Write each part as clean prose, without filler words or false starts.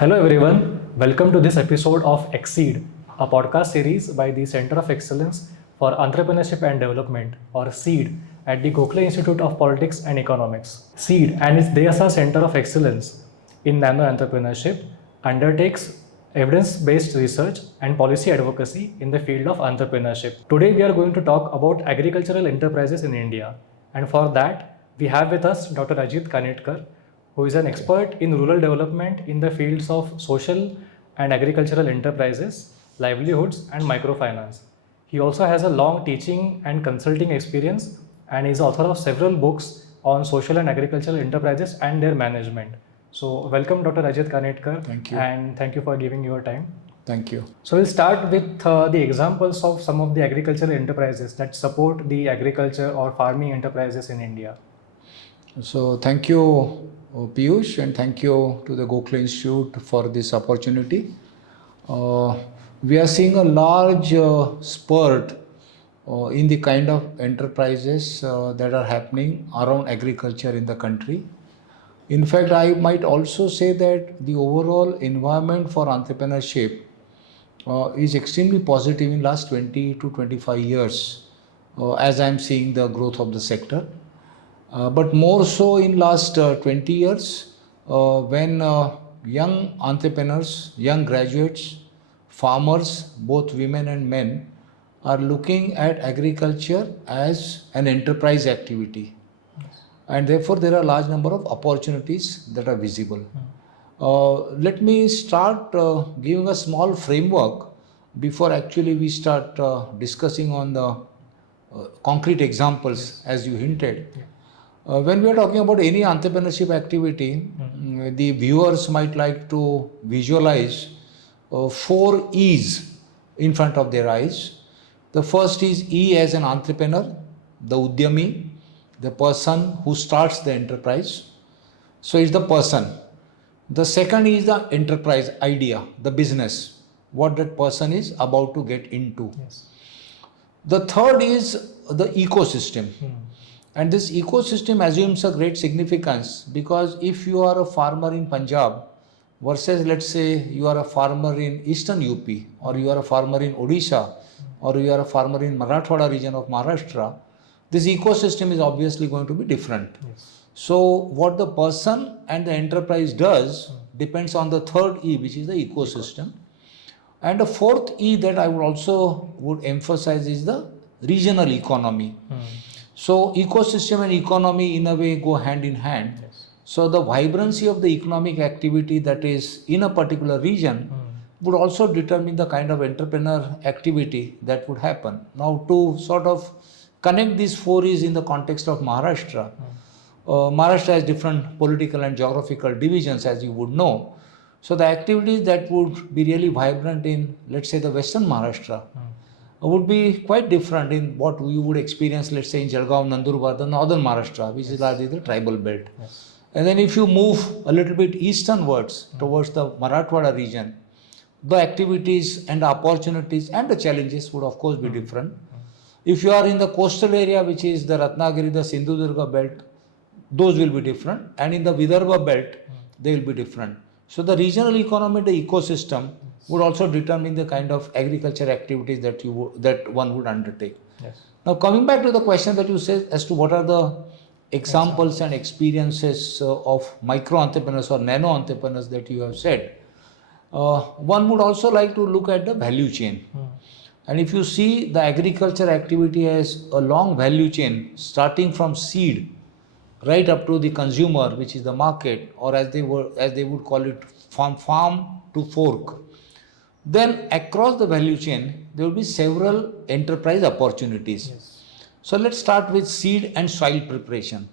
Hello everyone, welcome to this episode of ExCEED, a podcast series by the Center of Excellence for Entrepreneurship and Development or CEED at the Gokhale Institute of Politics and Economics. CEED and its deAsra Center of Excellence in Nano Entrepreneurship undertakes evidence-based research and policy advocacy in the field of entrepreneurship. Today we are going to talk about agricultural enterprises in India, and for that we have with us Dr. Ajit Kanitkar, who is an expert in rural development in the fields of social and agricultural enterprises, livelihoods, and microfinance. He also has a long teaching and consulting experience and is author of several books on social and agricultural enterprises and their management. So, welcome, Dr. Ajit Kanitkar. Thank you. And thank you for giving your time. Thank you. So, we'll start with the examples of some of the agricultural enterprises that support the agriculture or farming enterprises in India. So, thank you, Piyush, and thank you to the Gokhale Institute for this opportunity. We are seeing a large spurt in the kind of enterprises that are happening around agriculture in the country. In fact, I might also say that the overall environment for entrepreneurship is extremely positive in last 20 to 25 years as I am seeing the growth of the sector. But more so in last 20 years when young entrepreneurs, young graduates, farmers, both women and men, are looking at agriculture as an enterprise activity. And therefore there are a large number of opportunities that are visible. Let me start giving a small framework before actually we start discussing on the concrete examples as you hinted. When we are talking about any entrepreneurship activity, the viewers might like to visualize 4 E's in front of their eyes. The first is E as an entrepreneur, the Udyami, the person who starts the enterprise. So it's the person. The second is the enterprise idea, the business, what that person is about to get into. Yes. The third is the ecosystem. And this ecosystem assumes a great significance because if you are a farmer in Punjab versus let's say you are a farmer in Eastern UP or you are a farmer in Odisha or you are a farmer in Marathwada region of Maharashtra, this ecosystem is obviously going to be different. Yes. So what the person and the enterprise does depends on the third E, which is the ecosystem. And the fourth E that I would emphasize is the regional economy. So ecosystem and economy in a way go hand in hand. Yes. So the vibrancy of the economic activity that is in a particular region would also determine the kind of entrepreneur activity that would happen. Now to sort of connect these 4 E's in the context of Maharashtra, Maharashtra has different political and geographical divisions as you would know. So the activities that would be really vibrant in let's say the western Maharashtra would be quite different in what you would experience, let's say in Jalgaon, Nandurbar, the northern Maharashtra, which is largely the tribal belt. Yes. And then if you move a little bit easternwards towards the Marathwada region, the activities and the opportunities and the challenges would of course be different. If you are in the coastal area, which is the Ratnagiri, the Sindhudurga belt, those will be different. And in the Vidarbha belt, they will be different. So the regional economy, the ecosystem, would also determine the kind of agriculture activities that one would undertake. Yes. Now coming back to the question that you said as to what are the examples and experiences of micro entrepreneurs or nano entrepreneurs that you have said, one would also like to look at the value chain. And if you see the agriculture activity has a long value chain starting from seed right up to the consumer, which is the market, or as they would call it, from farm to fork. Then across the value chain, there will be several enterprise opportunities. Yes. So let's start with seed and soil preparation.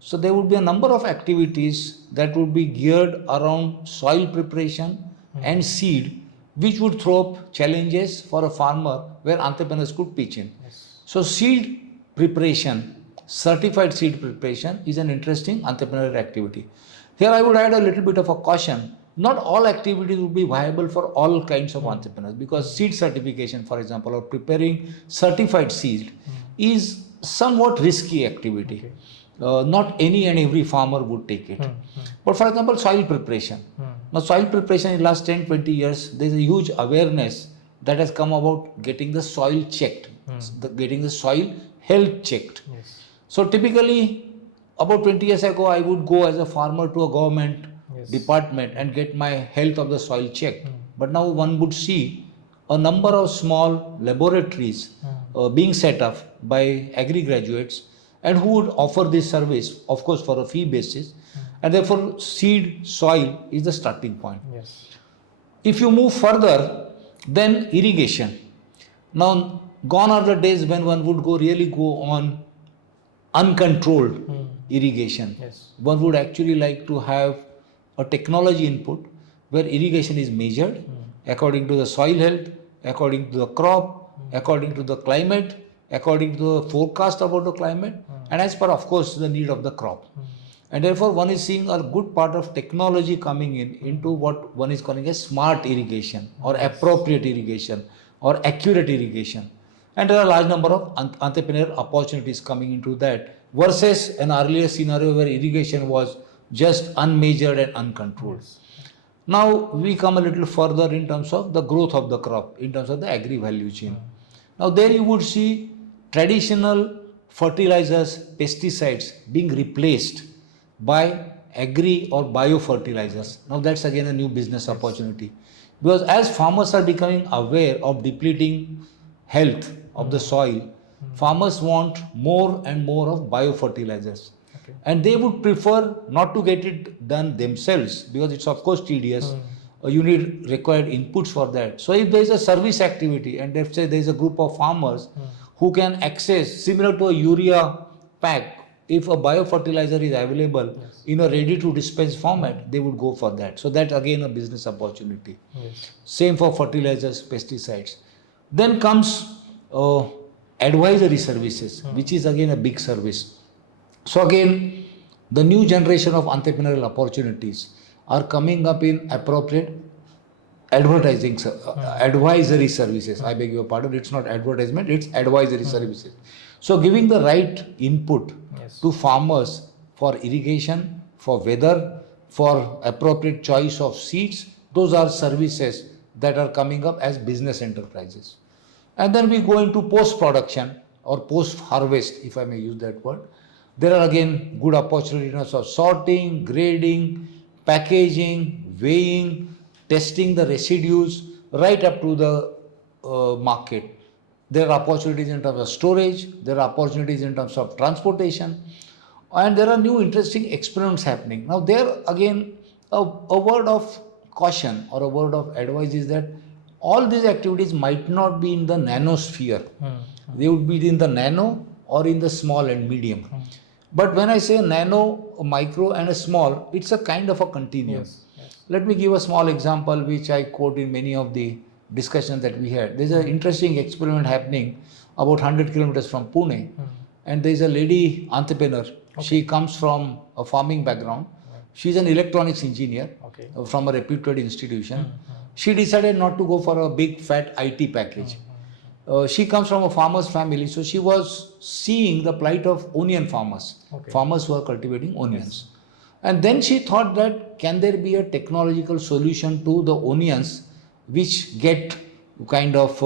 So there would be a number of activities that would be geared around soil preparation and seed, which would throw up challenges for a farmer where entrepreneurs could pitch in. Yes. So seed preparation, certified seed preparation is an interesting entrepreneurial activity. Here I would add a little bit of a caution. Not all activities would be viable for all kinds of entrepreneurs because seed certification, for example, or preparing certified seed is somewhat risky activity. Not any and every farmer would take it. But for example, soil preparation. Now soil preparation in the last 10-20 years, there is a huge awareness that has come about getting the soil checked, getting the soil health checked. Yes. So typically about 20 years ago, I would go as a farmer to a government department and get my health of the soil checked. But now one would see a number of small laboratories being set up by Agri graduates and who would offer this service, of course, for a fee basis. And therefore, seed soil is the starting point. Yes. If you move further, then irrigation. Now, gone are the days when one would really go on uncontrolled irrigation. Yes. One would actually like to have a technology input where irrigation is measured according to the soil health, according to the crop, according to the climate, according to the forecast about the climate, and as per, of course, the need of the crop. And therefore, one is seeing a good part of technology coming into what one is calling as smart irrigation or appropriate irrigation or accurate irrigation. And there are a large number of entrepreneurial opportunities coming into that versus an earlier scenario where irrigation was just unmeasured and uncontrolled. Now we come a little further in terms of the growth of the crop, in terms of the agri value chain. Now there you would see traditional fertilizers, pesticides being replaced by agri or biofertilizers. Now that's again a new business opportunity, because as farmers are becoming aware of depleting health of the soil, farmers want more and more of biofertilizers. And they would prefer not to get it done themselves because it's of course tedious. You need required inputs for that. So if there is a service activity and let's say there is a group of farmers who can access, similar to a urea pack, if a biofertilizer is available in a ready to dispense format, they would go for that. So that's again a business opportunity. Same for fertilizers, pesticides. Then comes advisory services, which is again a big service. So again, the new generation of entrepreneurial opportunities are coming up in appropriate advertising, advisory services. I beg your pardon, it's not advertisement, it's advisory services. So giving the right input to farmers for irrigation, for weather, for appropriate choice of seeds, those are services that are coming up as business enterprises. And then we go into post-production or post-harvest, if I may use that word. There are again good opportunities of sorting, grading, packaging, weighing, testing the residues right up to the market. There are opportunities in terms of storage, there are opportunities in terms of transportation, and there are new interesting experiments happening. Now there again a word of caution or a word of advice is that all these activities might not be in the nanosphere. They would be in the nano or in the small and medium. But when I say nano, a micro and a small, it's a kind of a continuum. Let me give a small example which I quote in many of the discussions that we had. There's an interesting experiment happening about 100 kilometers from Pune, and there's a lady entrepreneur. She comes from a farming background. She's an electronics engineer from a reputed institution. She decided not to go for a big fat IT package. She comes from a farmer's family, so she was seeing the plight of onion farmers, farmers who are cultivating onions. And then she thought that can there be a technological solution to the onions which get kind of,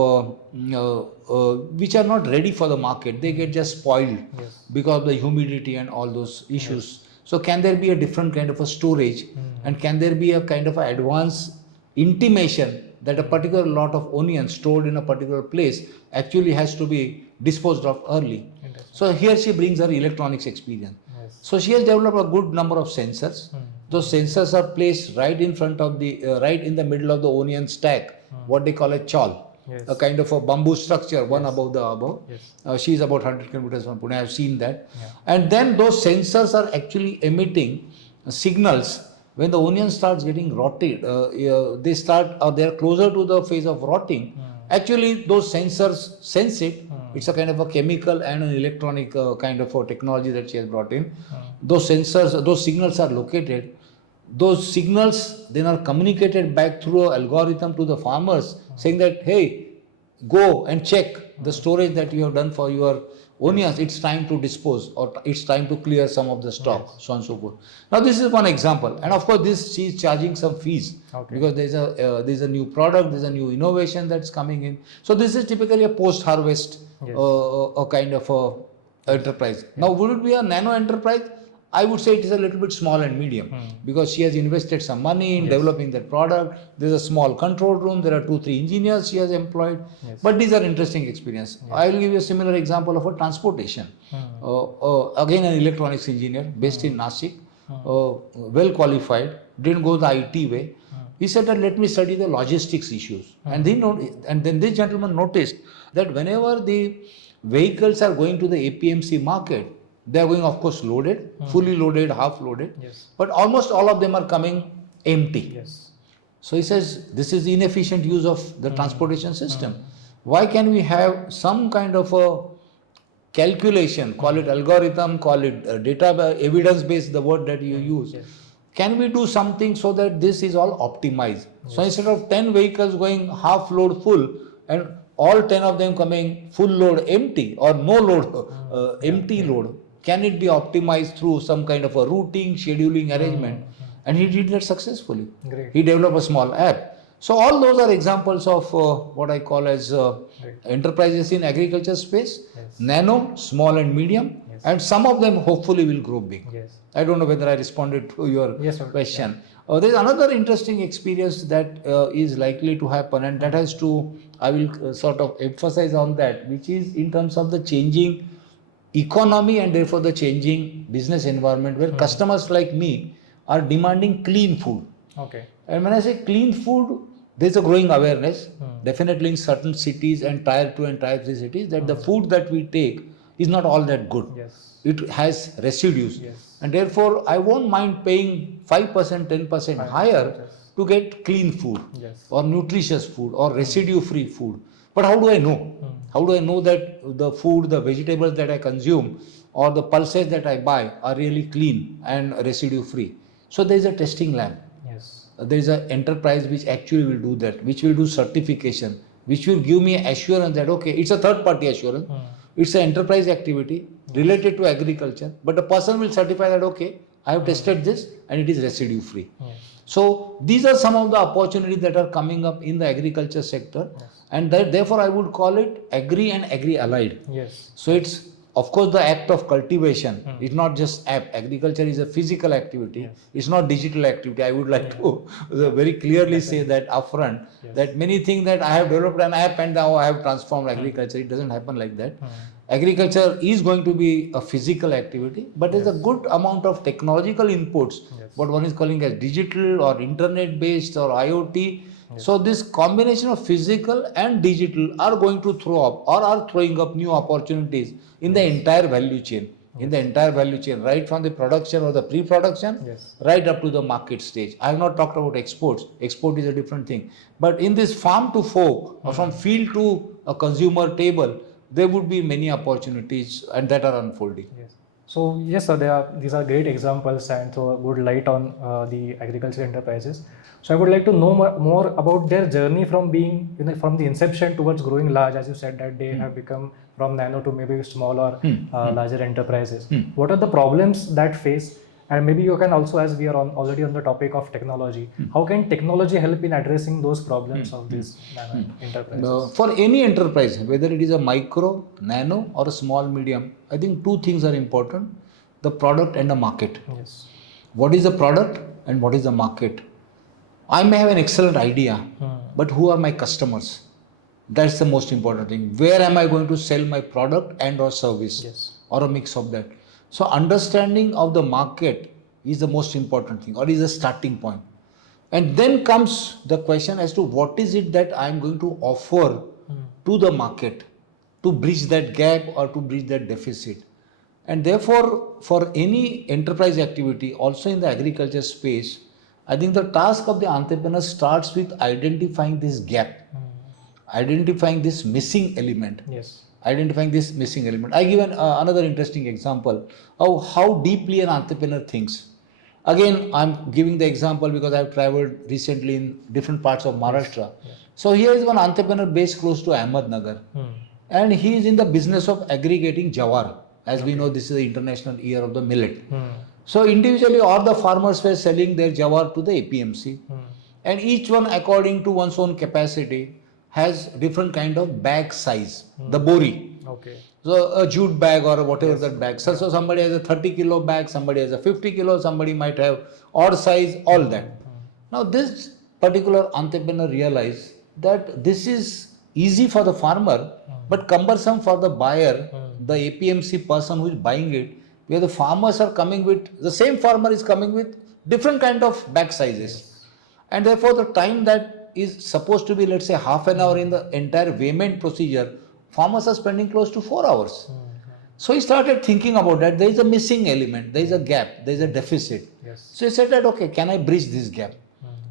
which are not ready for the market, they get just spoiled because of the humidity and all those issues. So can there be a different kind of a storage and can there be a kind of an advanced intimation that a particular lot of onions stored in a particular place actually has to be disposed of early. So here she brings her electronics experience. So she has developed a good number of sensors. Those sensors are placed right in front of the, right in the middle of the onion stack, what they call a chawl, a kind of a bamboo structure, one above the other. She is about 100 kilometers from Pune, I have seen that. And then those sensors are actually emitting signals. When the onion starts getting rotted, they are closer to the phase of rotting. Actually, those sensors sense it. It's a kind of a chemical and an electronic kind of a technology that she has brought in. Those sensors, those signals are located. Those signals then are communicated back through an algorithm to the farmers saying that, hey, go and check the storage that you have done for your onions, it's trying to dispose or it's trying to clear some of the stock, so on and so forth. Now this is one example, and of course this she is charging some fees because there's a new product, there's a new innovation that's coming in. So this is typically a post-harvest a kind of a enterprise. Now would it be a nano enterprise? I would say it is a little bit small and medium because she has invested some money in developing that product. There's a small control room. There are 2-3 engineers she has employed. But these are interesting experience. I will give you a similar example of a transportation. Again, an electronics engineer based in Nashik, well qualified, didn't go the IT way. He said that let me study the logistics issues. And then this gentleman noticed that whenever the vehicles are going to the APMC market, they are going, of course, loaded, fully loaded, half loaded, but almost all of them are coming empty. So he says, this is inefficient use of the transportation system. Why can we have some kind of a calculation, call it algorithm, call it data, evidence-based, the word that you use. Can we do something so that this is all optimized? So instead of 10 vehicles going half load full and all 10 of them coming full load empty or no load, empty load, can it be optimized through some kind of a routing, scheduling arrangement? And he did that successfully. He developed a small app. So all those are examples of what I call as enterprises in agriculture space, nano, small and medium, and some of them hopefully will grow big. I don't know whether I responded to your question. There's another interesting experience that is likely to happen, and that has to, I will sort of emphasize on that, which is in terms of the changing economy and therefore the changing business environment where customers like me are demanding clean food. And when I say clean food, there's a growing awareness, definitely in certain cities and tier 2 and tier 3 cities, that the food that we take is not all that good. It has residues. And therefore, I won't mind paying 5%, 10% higher to get clean food or nutritious food or residue-free food. But how do I know? How do I know that the food, the vegetables that I consume or the pulses that I buy are really clean and residue-free? So there is a testing lab. There is an enterprise which actually will do that, which will do certification, which will give me assurance that, okay, it's a third-party assurance. It's an enterprise activity related to agriculture, but the person will certify that, okay, I have tested this and it is residue-free. So these are some of the opportunities that are coming up in the agriculture sector, and that, therefore I would call it agri and agri-allied. So it's, of course, the act of cultivation. It's not just app. Agriculture is a physical activity. It's not digital activity. I would like to very clearly say that upfront, that many think that I have developed an app and now I have transformed agriculture. It doesn't happen like that. Agriculture is going to be a physical activity, but there's a good amount of technological inputs, what one is calling as digital or internet-based or IoT. So this combination of physical and digital are going to throw up or are throwing up new opportunities in the entire value chain. In the entire value chain, right from the production or the pre-production, right up to the market stage. I have not talked about exports. Export is a different thing. But in this farm to fork or from field to a consumer table, there would be many opportunities and that are unfolding. So yes, sir, these are great examples and throw a good light on the agriculture enterprises. So I would like to know more about their journey from being, from the inception towards growing large, as you said that they have become from nano to maybe smaller, larger enterprises. What are the problems that face? And maybe you can also, as we are already on the topic of technology, how can technology help in addressing those problems of these nano enterprises? For any enterprise, whether it is a micro, nano or a small, medium, I think two things are important: the product and the market. What is the product and what is the market? I may have an excellent idea, but who are my customers? That's the most important thing. Where am I going to sell my product and or service, or a mix of that? So understanding of the market is the most important thing, or is a starting point. And then comes the question as to what is it that I am going to offer to the market to bridge that gap or to bridge that deficit. And therefore, for any enterprise activity, also in the agriculture space, I think the task of the entrepreneur starts with identifying this gap, identifying this missing element. Identifying this missing element. I give another interesting example of how deeply an entrepreneur thinks. Again, I'm giving the example because I've traveled recently in different parts of Maharashtra. So here is one entrepreneur based close to Ahmednagar. and he is in the business of aggregating jawar. As we know, this is the International Year of the Millet. So individually, all the farmers were selling their jawar to the APMC, and each one according to one's own capacity has different kind of bag size, the bori. Okay. So a jute bag or whatever that bag. So somebody has a 30 kilo bag, somebody has a 50 kilo, somebody might have odd size, all that. Now this particular entrepreneur realized that this is easy for the farmer, but cumbersome for the buyer, the APMC person who is buying it, where the farmers are coming with, the same farmer is coming with different kind of bag sizes. And therefore the time that is supposed to be, let's say, half an hour in the entire payment procedure, farmers are spending close to 4 hours. So he started thinking about that. There is a missing element, there is a gap, there is a deficit. So he said that, okay, can I bridge this gap?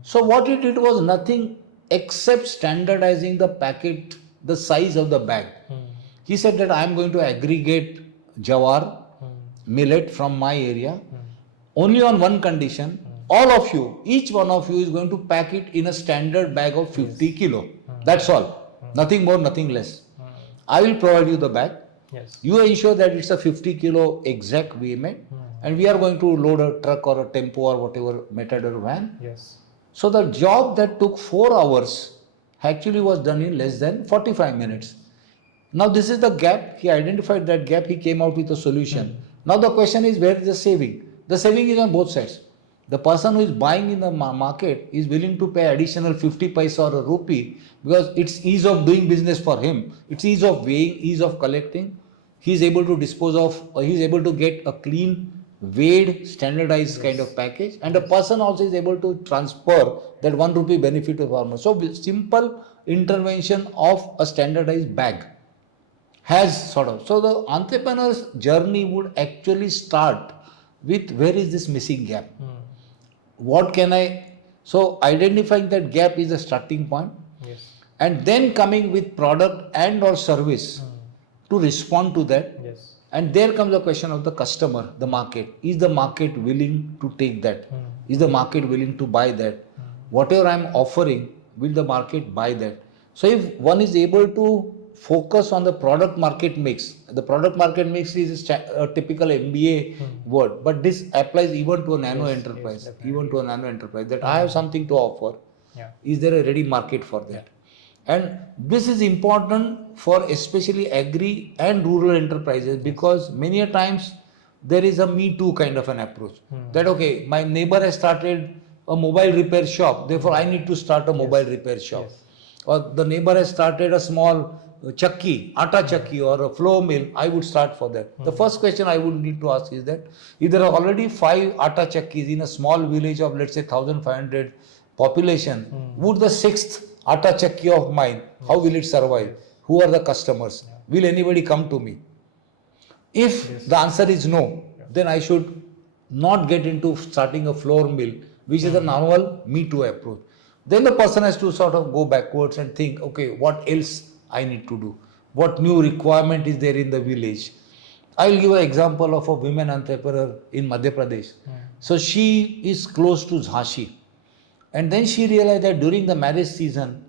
So what he did was nothing except standardizing the packet, the size of the bag. He said that I am going to aggregate jawar, millet from my area, only on one condition. All of you, each one of you is going to pack it in a standard bag of 50 kilo. That's all. Nothing more, nothing less. I will provide you the bag. You ensure that it's a 50 kilo exact weight, and we are going to load a truck or a tempo or whatever method or van. So the job that took 4 hours actually was done in less than 45 minutes. Now this is the gap. He identified that gap. He came out with a solution. Now the question is, where is the saving? The saving is on both sides. The person who is buying in the market is willing to pay additional 50 paisa or a rupee because it's ease of doing business for him. It's ease of weighing, ease of collecting. He is able to dispose of, or he is able to get a clean, weighed, standardized kind of package, and the person also is able to transfer that 1 rupee benefit to farmer. So with simple intervention of a standardized bag has sort of, so the entrepreneur's journey would actually start with, where is this missing gap? What can I, so identifying that gap is a starting point, and then coming with product and or service to respond to that. And there comes the question of the customer, the market. Is the market willing to take that? Is the market willing to buy that? Whatever I am offering, will the market buy that? So if one is able to focus on the product market mix, the product market mix is a typical MBA word, but this applies even to a nano enterprise, that I have something to offer. Is there a ready market for that? And this is important for especially agri and rural enterprises, because many a times there is a me too kind of an approach. That okay, my neighbor has started a mobile repair shop, therefore I need to start a mobile repair shop. Or the neighbor has started a small chakki, atta chakki or a flour mill, I would start for that. The first question I would need to ask is that if there are already 5 atta chakkis in a small village of, let's say, 1,500 population, would the 6th atta chakki of mine, how will it survive? Who are the customers? Will anybody come to me? If the answer is no, then I should not get into starting a flour mill, which is a normal me too approach. Then the person has to sort of go backwards and think, okay, what else I need to do? What new requirement is there in the village? I will give an example of a women entrepreneur in Madhya Pradesh. So she is close to Jhansi. And then she realized that during the marriage season,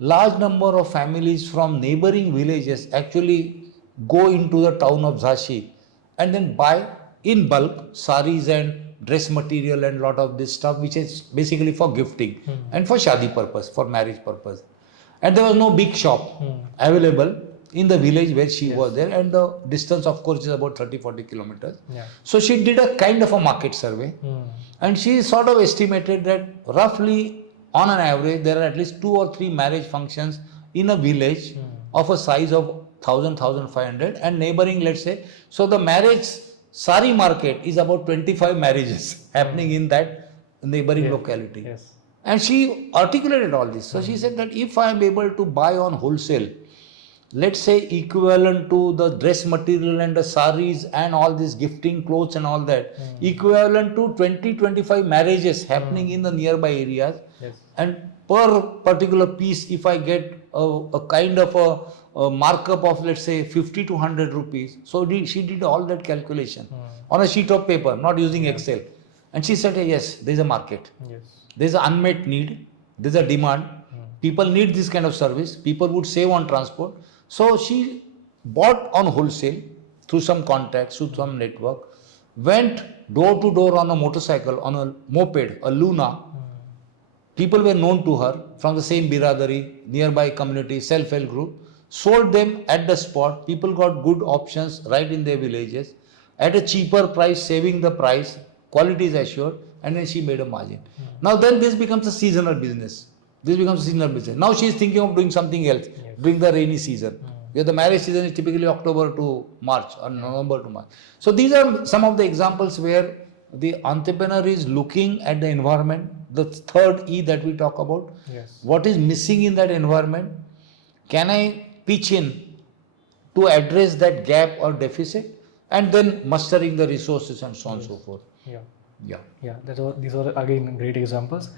large number of families from neighboring villages actually go into the town of Jhansi and then buy in bulk saris and dress material and lot of this stuff, which is basically for gifting and for shadi purpose, for marriage purpose. And there was no big shop available in the village where she was there, and the distance of course is about 30-40 kilometers. So she did a kind of a market survey, and she sort of estimated that roughly on an average there are at least 2 or 3 marriage functions in a village of a size of 1,000-1,500 and neighboring, let's say. So the marriage sari market is about 25 marriages happening in that neighboring locality. And she articulated all this. So she said that if I am able to buy on wholesale, let's say equivalent to the dress material and the saris and all this gifting clothes and all that, equivalent to 20-25 marriages happening in the nearby areas, and per particular piece if I get a kind of a markup of, let's say, 50 to 100 rupees. So she did all that calculation on a sheet of paper, not using Excel. And she said, yes, there is a market. There is an unmet need. There is a demand. People need this kind of service. People would save on transport. So she bought on wholesale through some contacts, through some network, went door to door on a motorcycle, on a moped, a Luna. People were known to her from the same biradari, nearby community, self-help group, sold them at the spot. People got good options right in their villages at a cheaper price, saving the price, quality is assured, and then she made a margin. Now then this becomes a seasonal business. This becomes a seasonal business. Now she is thinking of doing something else during the rainy season. Where the marriage season is typically October to March or November to March. So these are some of the examples where the entrepreneur is looking at the environment, the third E that we talk about. Yes. What is missing in that environment? Can I pitch in to address that gap or deficit? And then mustering the resources and so on and so forth. Yeah. Yeah. Yeah, these are again great examples.